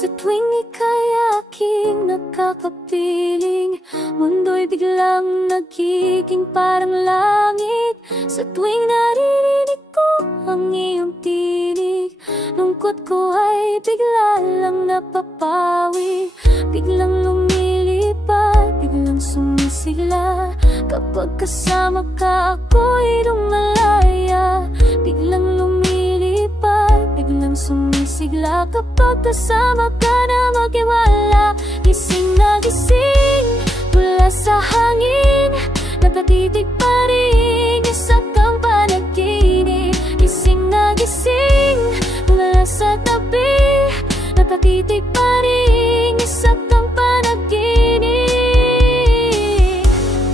Sa tuwing ika'y aking nakakapiling, mundo'y biglang nagiging parang langit. Sa tuwing naririnig ko ang iyong tinig, lungkot ko ay bigla lang napapawi. Biglang lumilipad, biglang sumisigla. Kapag kasama ka ako'y lumalaya. Biglang lumilipad, biglang sumisigla. Kapag kasama ka na mag-iwala. Gising na gising mula sa hangin, nakatitig pa rin isa kang panaginip. Gising na gising mula sa tabi, nakatitig pa rin isa kang panaginip.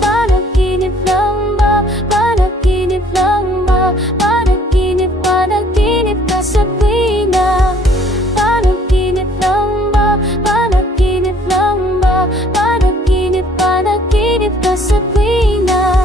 Panaginip lang ba? Panaginip lang ba? Panaginip, panaginip ka sa tuwina. Panaginip lang ba? Panaginip lang ba? Panaginip, panaginip ka sa tuwina.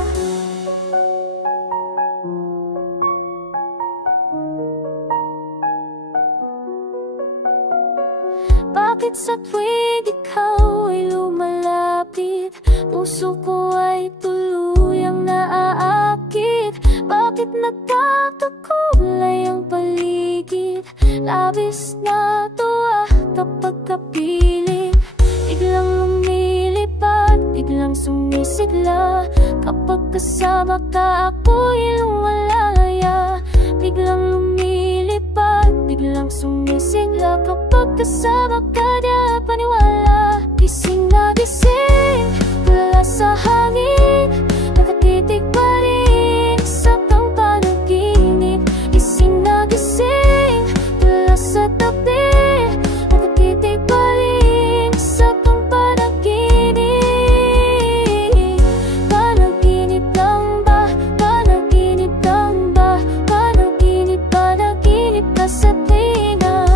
Bakit sa tuwing ikaw ay lumalapit, puso ko ay tuluyang naaakit? Bakit nagkakakulay ang paligid, labis na tuwa kapag kapiling? Biglang lumilipad, biglang sumisigla. Kapag kasama ka ako'y lumalaya. Biglang lumilipad, biglang sumisigla. Kapag kasama ka na paniwala. Gising na gising mula sa hangin, nakatitig pa rin sa kang panaginip. Gising na gising mula sa tabi, nakatitig pa rin sa kang panaginip. Panaginip lang ba? Panaginip lang ba? Panaginip, panaginip ka sa tuwina.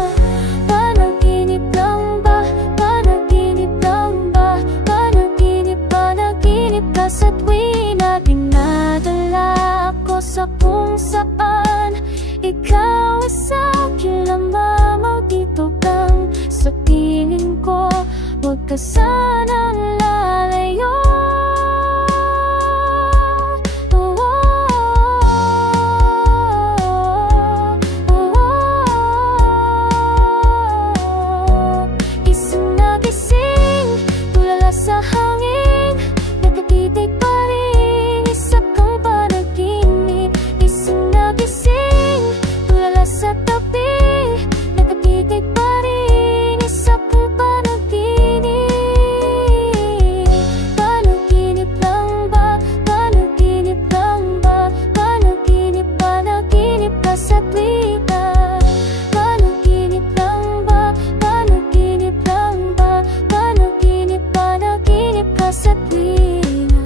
Panaginip lang ba? Panaginip lang ba? Panaginip, panaginip ka sa tuwina. Dinadala ako sa kung saan ikaw ay sa'kin lang mamaw. Dito lang sa piling ko, huwag ka sanang lalayo. Gising na gising tulala sa hangin, nakatitig pa rin isa kang panaginip. Gising na gising tulala sa tabi, nakatitig pa rin isa kang panaginip. Panaginip lang ba? Panaginip lang ba? Panaginip, panaginip ka sa tuwina. Panaginip lang ba? Panaginip lang ba? Panaginip, panaginip ka sa tuwina.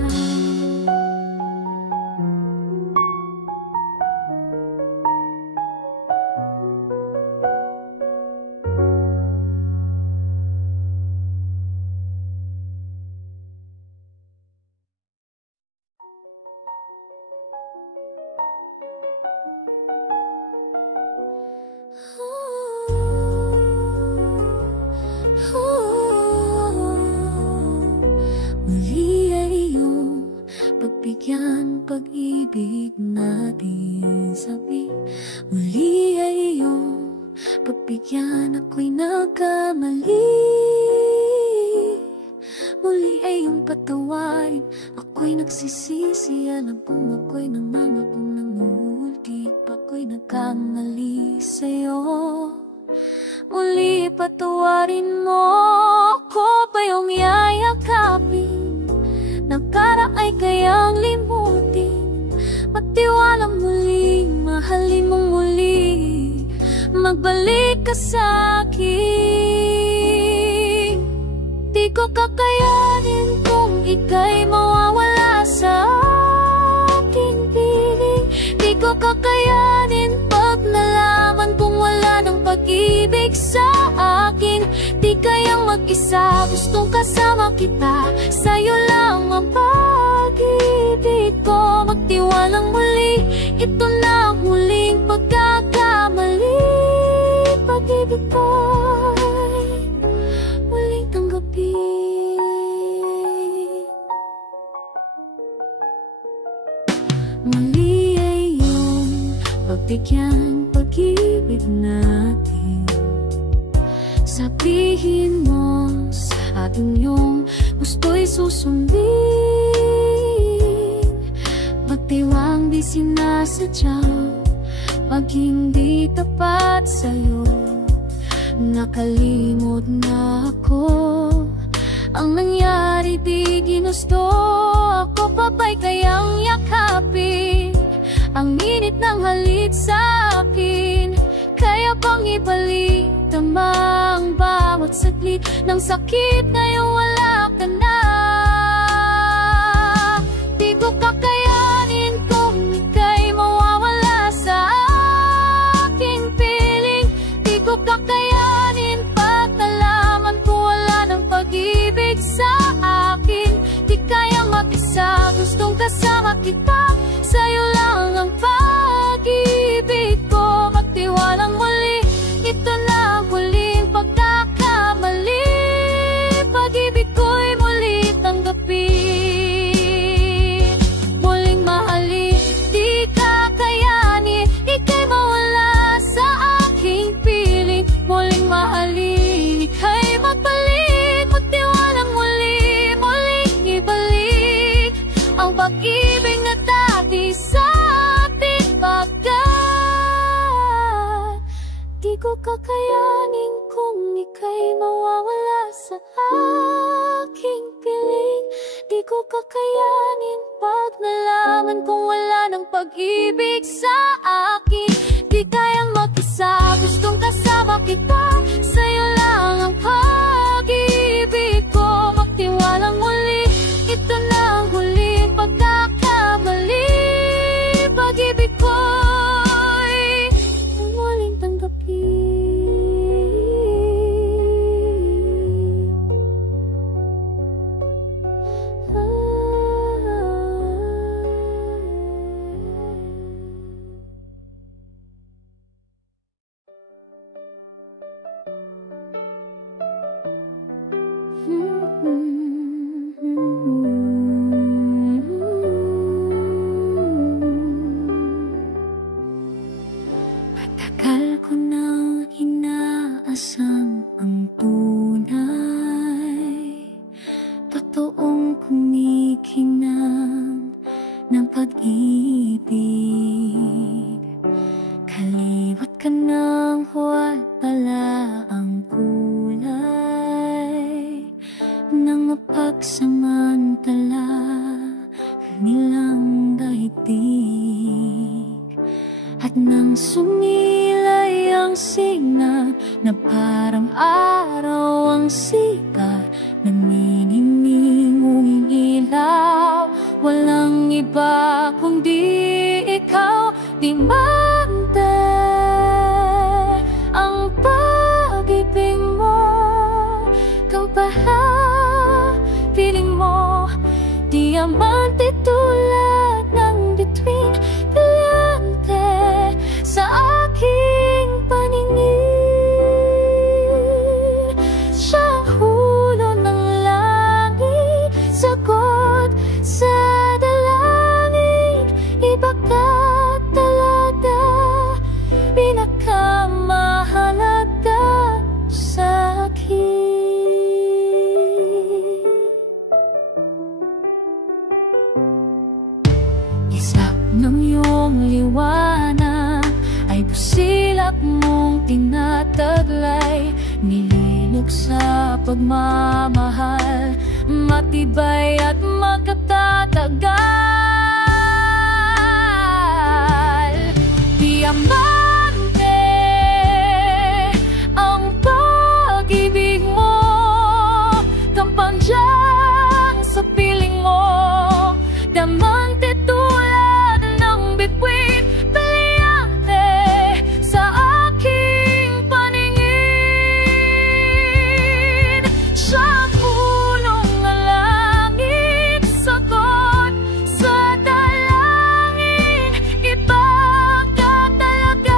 Muli ay iyong pagbigyan, pag-ibig natin sabi. Muli ay iyong pagbigyan, ako'y nagkamali. Muli ay iyong patawarin, ako'y nagsisisi. Alam kong ako'y namamagong nanguhulgi, ako'y nagkamali sa'yo. Muli patawarin mo ako pa yung yayakapin, nakaraan ay kayang limutin. Magtiwala muli, mahalin mong muli, magbalik ka sa'kin. Di ko kakayanin kung ika'y mawawala sa aking piling. Di ko kakayanin pag nalaman kung wala ng pag-ibig sa akin. Di kayang mag-isa, gustong kasama kita. Sa'yo lang ang pag-ibig ko. Magtiwalang muli, ito na ang huling pagkakamali. Pag-ibig ko'y bigyan pag-ibig natin. Sabihin mo sa atin yung gusto'y susundin, magtiwang di sinasadya, pag hindi tapat sa'yo. Nakalimot na ako, ang nangyari di ginusto. Ako pa'y kayang yakapin ang init ng halik sa akin. Kaya bang ibalik tama ang bawat saglit ng sakit ngayong wala ka na. Di ko kakayanin kung ika'y mawawala sa aking piling. Di ko kakayanin pag nalaman ko wala ng pag-ibig sa akin. Di kaya mag-isa, gustong kasama kita, sa'yo lang ang pag-ibig ko. Magtiwalang muli, ito na ang huling pagkakamali. Pag-ibig ko'y muli tanggapin, muling mahalin. Di kakayanin, ika'y mawala sa aking piling. Muling mahalin, ika'y magbalik. Magtiwalang muli, muling ibalik ang pag-ibig na dati sa ating pagkat. Di ko kakayanin kung ika'y mawawala sa aking piling. Di ko kakayanin pag nalaman kung wala ng pag-ibig sa akin. Di kayang mag-isa, gustong kasama kita, sa'yo lang ang pag-ibig ko. Magtiwalang muli, ito na ang huling pagkakamali. Pag-ibig ko'y muling tanggapin. Matagal ko nang inaasam ang tunay, totoong kumikinang ng pag-ibig. Kaliwat ka ng huwag pala ang kulay ng mapagsamantala nilang daigdig. At nang sumilay ang signal na parang araw ang sikat, naniningning ilaw, walang iba kundi ikaw. Dimante ang pag-ibig mo, kabaha, piling mo, diamante tulad ng bituin, brillante sa aking paningin. Siyang hulo ng langit, sagot sa dalangin. Iba ka talaga, pinakamahalaga sa akin. Islap ng iyong liwanag ay busilak mong tinataglay, nililog sa pagmamahal, matibay at magkatatagal. Diamante ang pag-ibig mo, kampangyang sa piling mo. Diamante tulad ng bituin, brillante sa aking paningin. Siyang hulong ng langit, sagot sa dalangin. Iba ka talaga,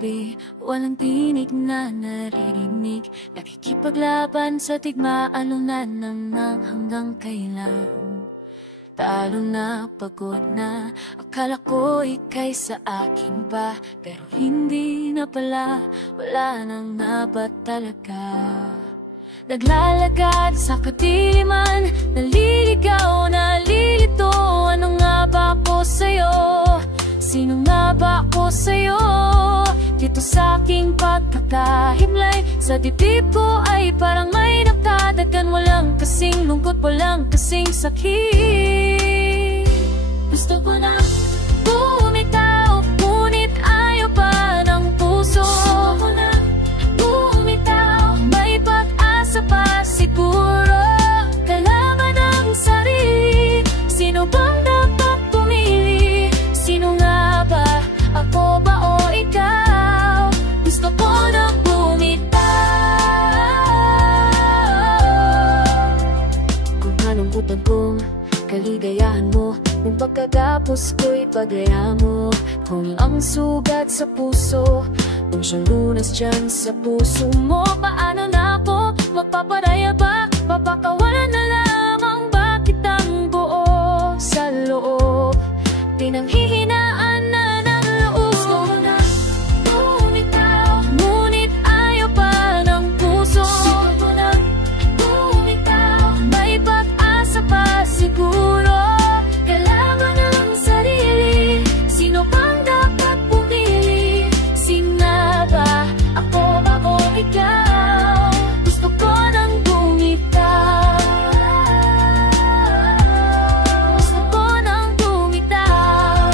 gabi, walang tinig na naririnig. Nakikipaglaban sa tigmaan, lunanan ng hanggang kailan. Talo na, pagod na, akala ko ika'y sa akin pa, pero hindi na pala, wala nang naba talaga. Naglalagad sa kadiliman, naliligaw, nalilito. Ano nga ba ako sa'yo? Sino nga ba ako sa'yo? Dito sa aking pagkakahimlay, sa dibdib ko ay parang may nakadagan. Walang kasing lungkot, walang kasing sakit. Gusto ko na bumitaw, ngunit ayaw pa ng puso. Gusto ko na bumitaw, may pag-asa pa siguro. Kalaman ng sarili, sino bang dapat pumili? Sino nga ba? Ako ba o ikaw? Gusto ko na bumitaw. Kung anong utang kong kaligayahan mo, nung pagkatapos ko'y paglaya mo. Kung ang sugat sa puso, kung siyang lunas dyan sa puso mo. Paano na ako magpaparaya ba? Papakawalan na lamang ba kitang buo sa loob? Pinanghihinaan na ng loob. Gusto ko na bumitaw, ngunit ayaw pa ng puso. Gusto ko na bumitaw, may pag-asa pa siguro. Kailangan ng sarili, sino pang dapat pumili? Sino ba? Ako ba o ikaw? Gusto ko nang bumitaw. Gusto ko nang bumitaw.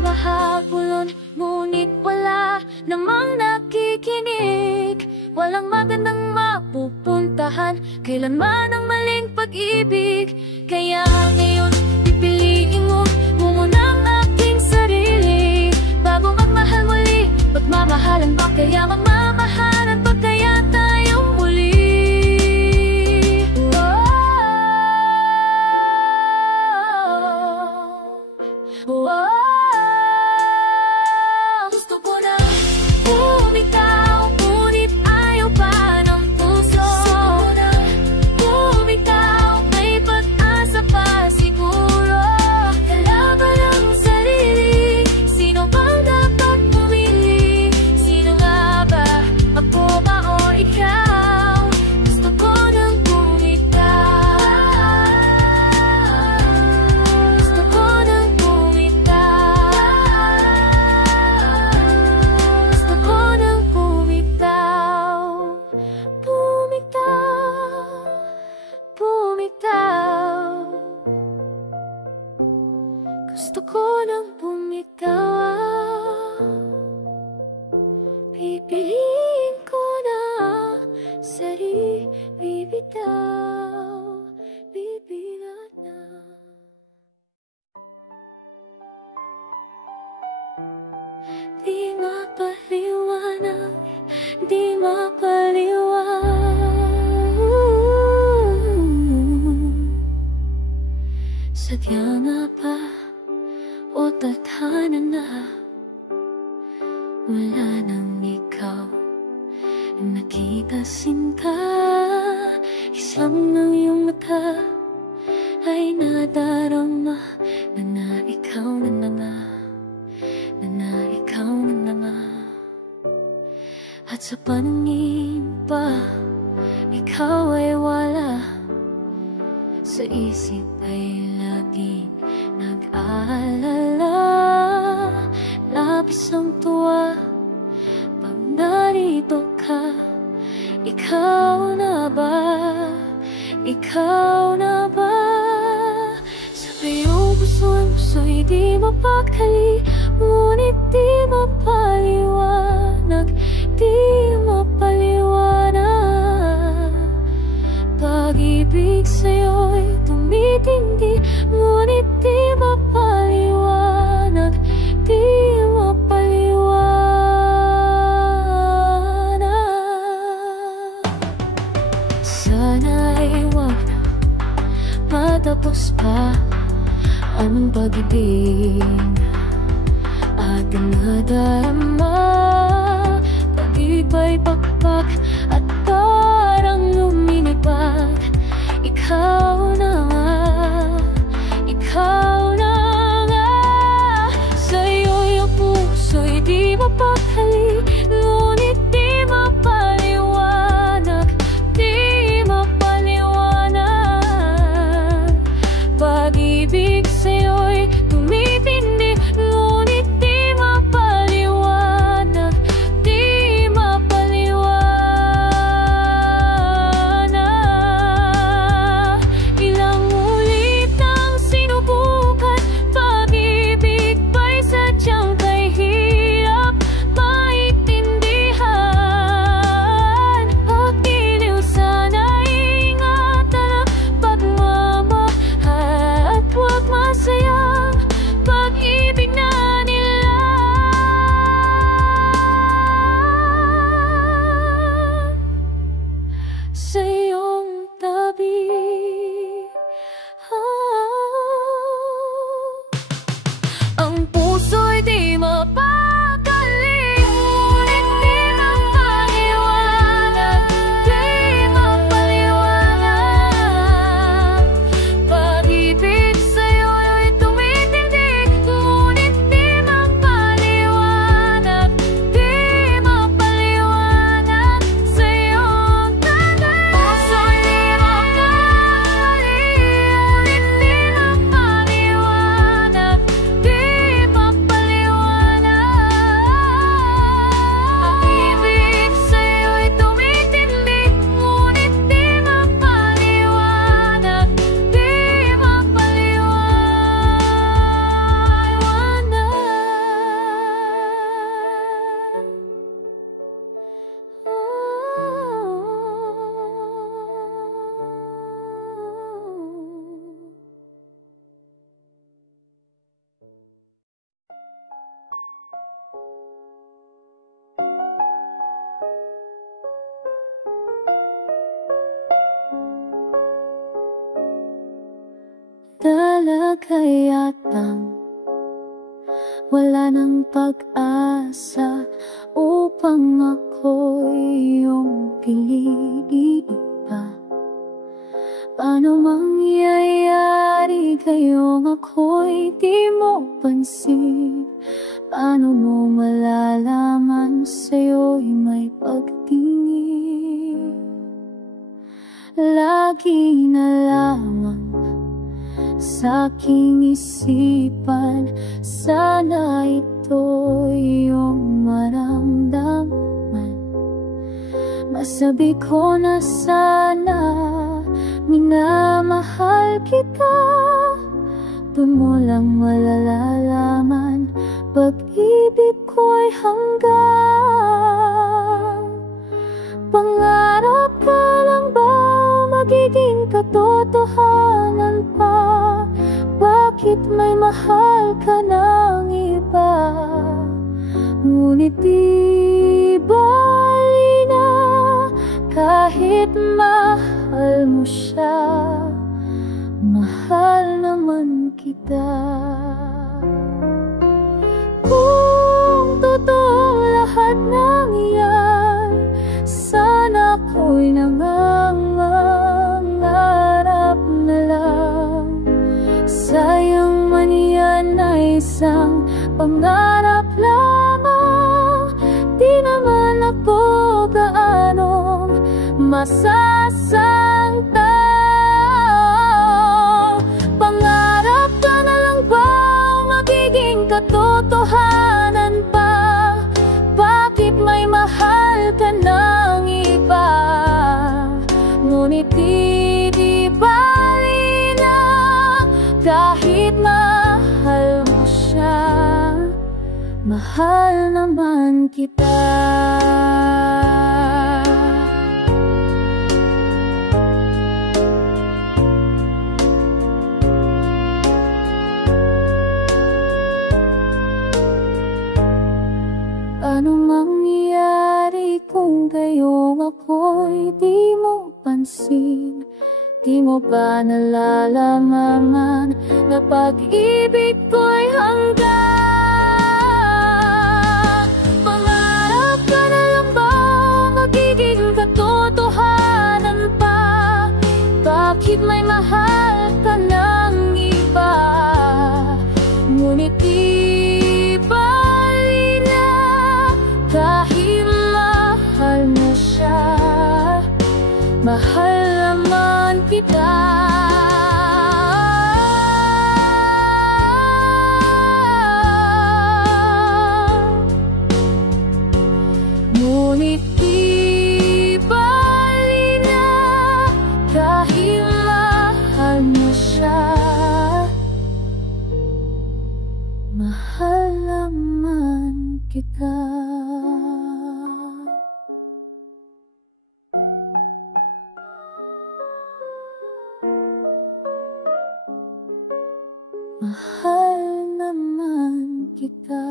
Mahabulon, ngunit wala namang nakikinig. Walang magandang mapupuntahan, kailanman ang maling pag-ibig. Kaya ngayon, pipiliin mo muna ang aking sarili. Bago magmahal muli, pagmamahalan ba kaya magmamahalan pa kaya tayong muli? Gusto ko na bumitaw, ngunit ayaw pa ng puso. Gusto ko na bumitaw, may pag-asa pa siguro. Kalaban ang sarili, sino bang dapat pumili? Sino nga ba? Ako ba o ikaw? Gusto ko nang bumitaw. Gusto ko nang bumitaw. Gusto ko nang bumitaw. Bumitaw, bumitaw. Gusto ko nang bumitaw. Pipiliin ko na sarili, bibitaw, bibilat na. Di mapaliwanag, di mapaliwanag. Sadya nga ba o tadhana na? Wala nang ikaw, nakita sinta. Isang ng iyong mata ay nadarama na ikaw na nga, na ikaw na nga. At sa paningin pa, ikaw ay wala. Sa isip ay laging nag-aalala. Labis ang tuwa pag narito ka. Ikaw na ba? Ikaw na ba? Sa iyong puso'y di mapakali, ngunit di mapaliwanag, di mapaliwanag. Pag-ibig sa'yo'y tumitindi, ngunit di mapaliwanag, di mapaliwanag. Sana'y wag matapos pa ang pag-ibig. ka nadarama. Pag-ibig pakpak at parang lumilipad. Ikaw na nga, ikaw na nga. Sa'yo'y ang puso'y di mapakali, ngunit di mapaliwanag, di mapaliwanag. Pag-ibig sa'yo'y tumitindi, ngunit di mapaliwanag, di mapaliwanag. Ilang ulit ang sinubukan, pag-ibig ba'y sadyang kay hirap maintindihan. Pag-iliw sana'y ingatan ang pagmamahal at huwag masayang pag-ibig na nila. Sa iyong tabi, ang puso'y di mapakali, ngunit di mapaliwanag, di mapaliwanag. Pag-ibig sa'yo'y tumitindig, ngunit di mapaliwanag, di mapaliwanag. Sa iyong tabi, puso'y di mapakali, ngunit di mapaliwanag, di mapaliwanag. Pag-ibig sa'yo'y tumitindig, ngunit di mapaliwanag, di talaga yatang wala nang pag-asa upang ako'y iyong piliin pa. Paano mangyayari kayong ako'y di mo pansin? Paano mo malalaman sa'yo'y may pagtingin? Lagi na lamang sa'king isipan, sana ito iyong maramdaman. Masabi ko na sana minamahal kita, doon mo lang malalaman pag-ibig ko'y hanggang. Pangarap ka lang ba magiging katotohanan pa? Bakit may mahal ka ng iba? Ngunit di bali na kahit mahal mo siya, mahal naman kita. Kung totoo lahat ng iyan, sana ako'y nangangarap na lang. Sayang man yan ay isang pangarap lamang, di naman ako gaanong masasaktan. Pangarap ka na lang ba magiging katotohanan pa? Bakit may mahal ka ng iba? Ngunit di bali na kahit mahal mo siya, mahal naman kita. Ano mangyayari kung gayong ako'y di mo pansin? Di mo ba nalalaman na pag-ibig ko'y hanggang? naman kita. Mahal naman kita.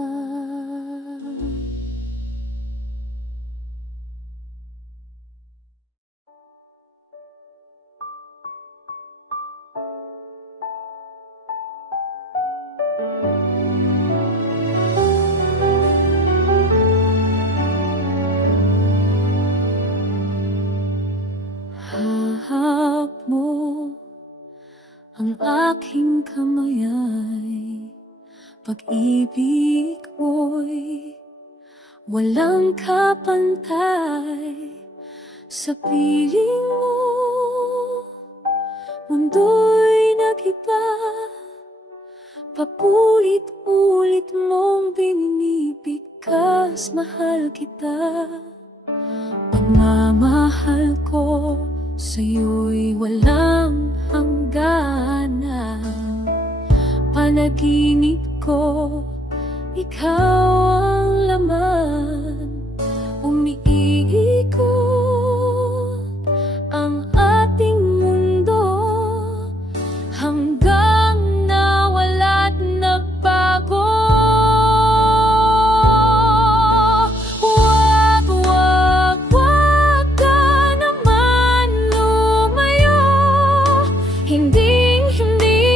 Hahap mo ang aking kamay ay pag-ibig mo'y walang kapantay sa piling mo. Mundo'y nag-iba, papulit-ulit mong binibigkas. Mahal kita, pagmamahal ko sa'yo'y walang hangganan. Panaginip ko, ikaw ang laman. Umiikot ang ating mundo hanggang nawala't nagbago. Wag ka naman lumayo. Hindi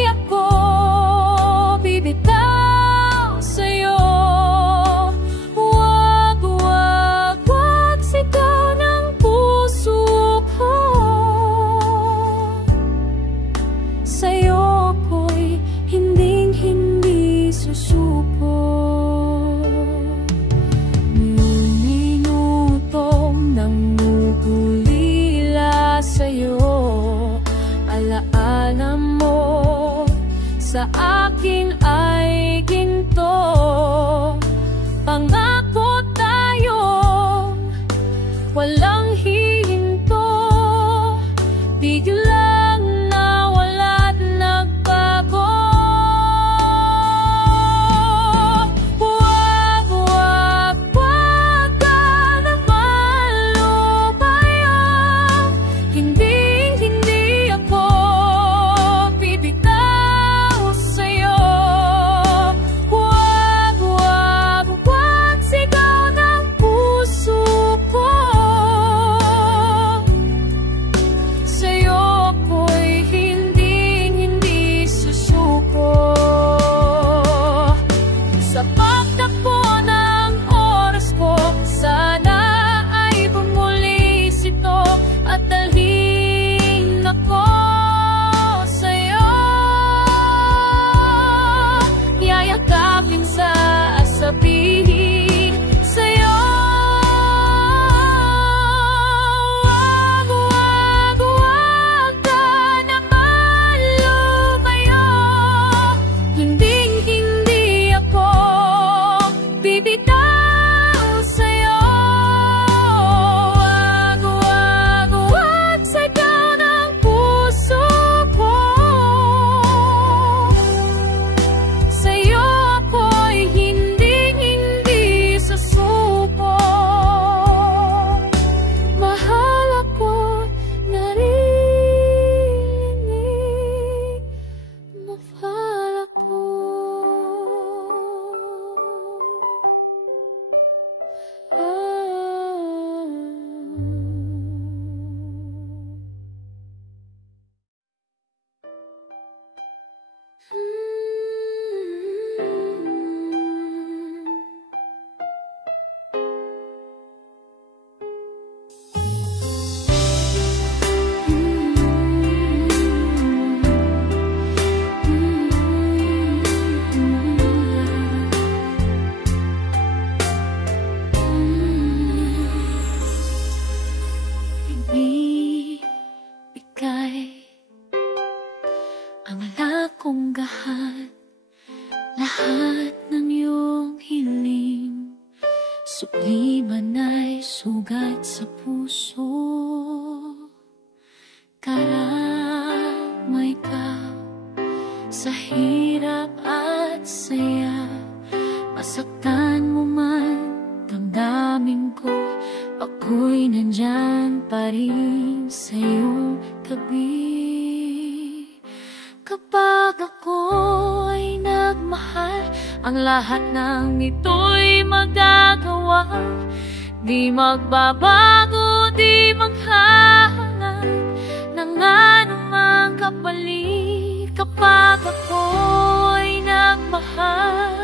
ako bibitaw sa'yo. Wag sigaw ng puso ko. Sa'yo ko'y hindi susuko. Minutong nangungulila sa'yo, alaala mo sa akin ay ginto. Pangako tayo, walang hihinto. Biglang nawala't nagbago. Wag ka naman lumayo. Hindi ako bibitaw sa'yo. Wag sigaw ng puso ko. Sa'yo ko'y hindi susuko. Sa pagtakbo ng oras ko, sana ay bumulis ito at dalhin ako sa'yo. Yayakapin sa sabihin sa'yo. Wag ka naman lumayo. Hindi ako bibitaw sa'yo. Wag sigaw ng puso ko. Sa'yo ako'y hindi susuko. Mahal ako, naririnig. Mahal ako. Ibigay ang lakonggahan, lahat ng iyong hiling. Subliman ay sugat sa puso. Karamay ka sa hirap at saya. Masaktan mo man damdamin ko, ako'y nandyan pa rin sa iyong tabi. Kapag ako'y nagmahal, ang lahat ng ito'y magagawa. Di magbabago, di maghahangad ng anumang kapalit. Kapag ako'y nagmahal,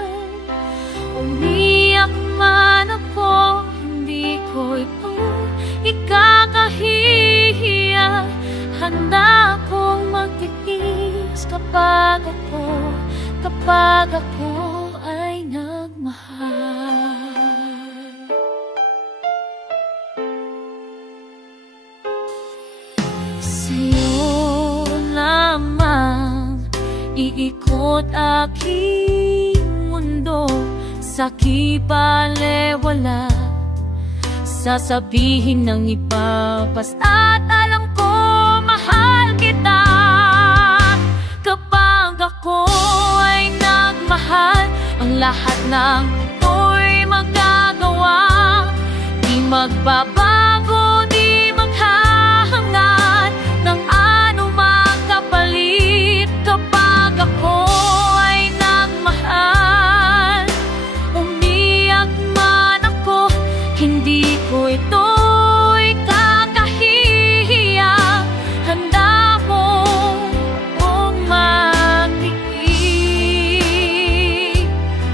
umiyak man ako, hindi ko ito ikakahihiya. Handa akong magtitiis kapag ako ay nagmahal. Sa'yo lamang iikot aking mundo, sa kipalewala sasabihin ng iba, basta't alam ko mahal kita. Kapag ako ay nagmahal, ang lahat ng ito'y magagawa. Di magbabago, di maghahangad ng anumang kapalit. Kapag ako ay nagmahal, umiyak man ako, hindi ko ito'y kakahihiya. Handa kong magtiis,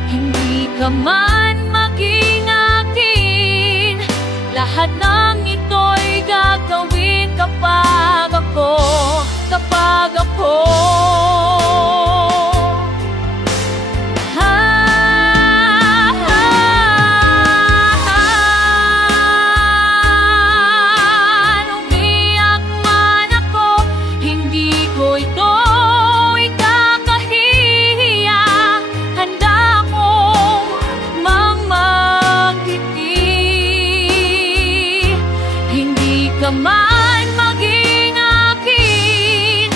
hindi ka man maging akin. Lahat ng ito'y gagawin kapag ako man maging akin.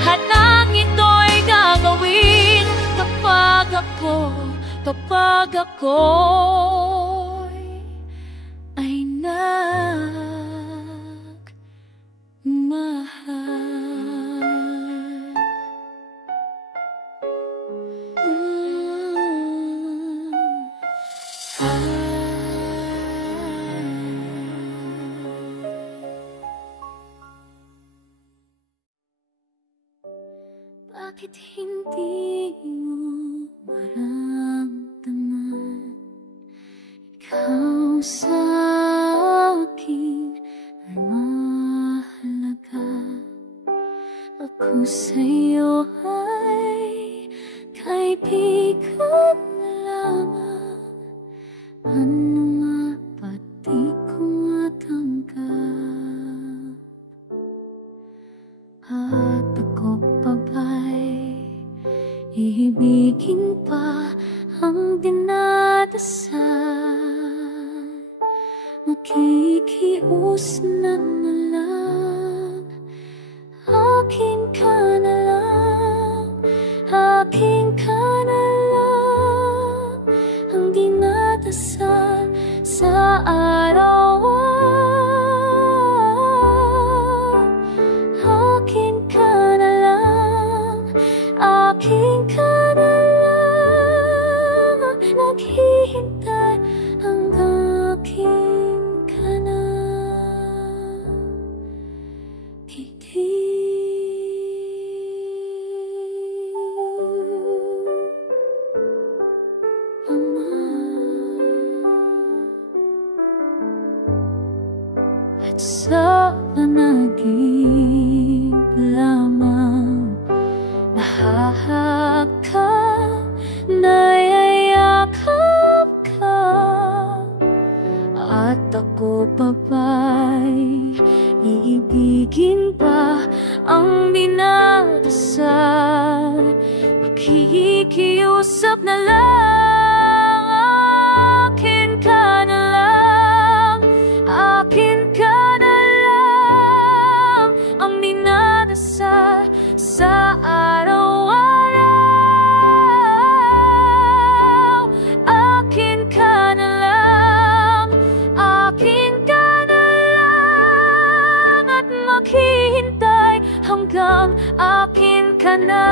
Lahat ng ito'y gagawin kapag ako'y ay nagmahal. Bakit hindi mo maramdaman, ikaw sa akin ay mahalaga. Ako sa'yo ay kaibigan lamang. Ano nga ba't di ko matanggap? At ako pa ba'y iibigin pa ang dinadasal? Makikius na lang, akin ka na lang, akin ka na lang. Ang dinadasal sa araw-araw, akin ka na lang, akin ka na lang. Naghihintay hanggang akin ka na. At sa panaginip lamang nahahag ka, nayayakap ka. At ako pa ba'y iibigin pa ang dinadasal? Makikiusap na lang, akin ka na lang, akin ka na lang. Ang dinadasal sa araw-araw, ka na.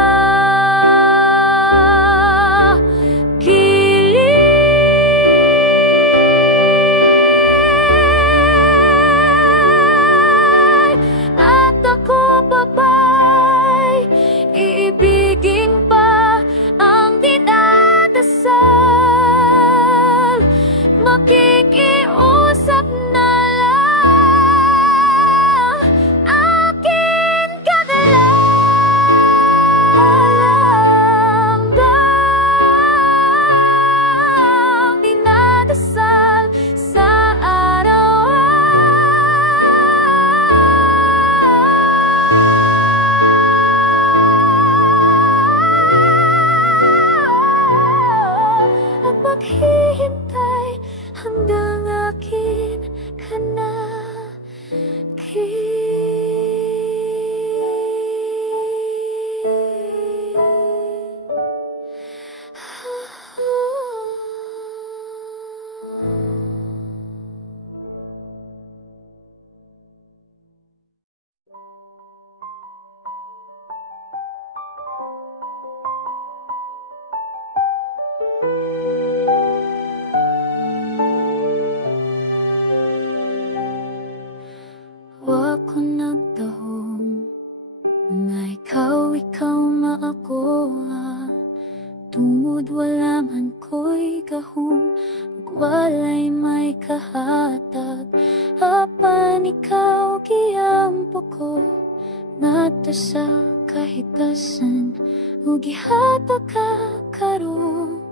Maghihintay hanggang akin ka na. Wa ko nagdahom, nga ikaw maakuha. Tungod wala man ko'y gahom, ug walay may kahatag. Apan ikaw giyampo ko, ngadto sa kahitasan, ug gihatag ka karon.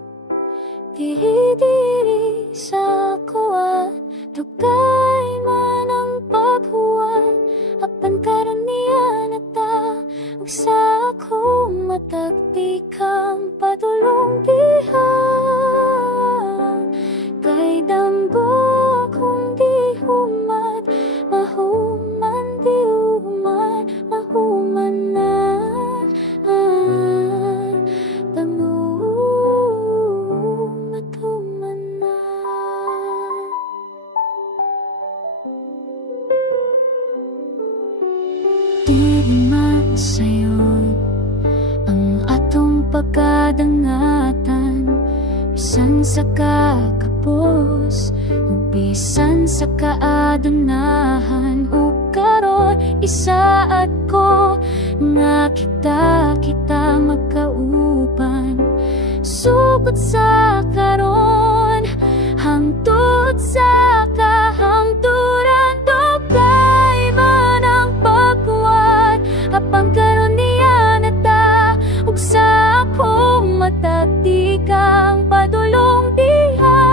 Diri sa kuwan, dugay man ang paghuwat. Apan karon niya na ta, ug sa akong matag di kang padulong diha. Kay damgo kung di human, mahuman di human, mahuman na. Man sa'yo ang atong pagkadangatan, bisan sa kakapos o bisan sa kaadunahan. O karon isaad ko nga kita magkauban, sugod sa karon hangtod sa kahangturan. Dugay man ang pagkuwat, apang karon niya na ta, ug sa akong matag di kang padulong diha.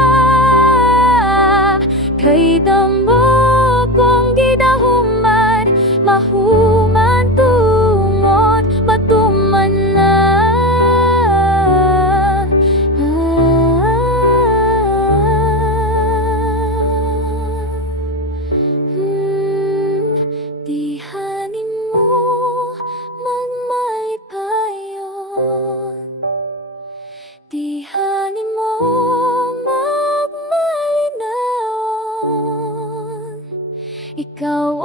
Kay damo kong gidahuman, mahuman tungod matuman na. Dihanin mo magmalipayon, dihanin mo magmalinawon. Ikaw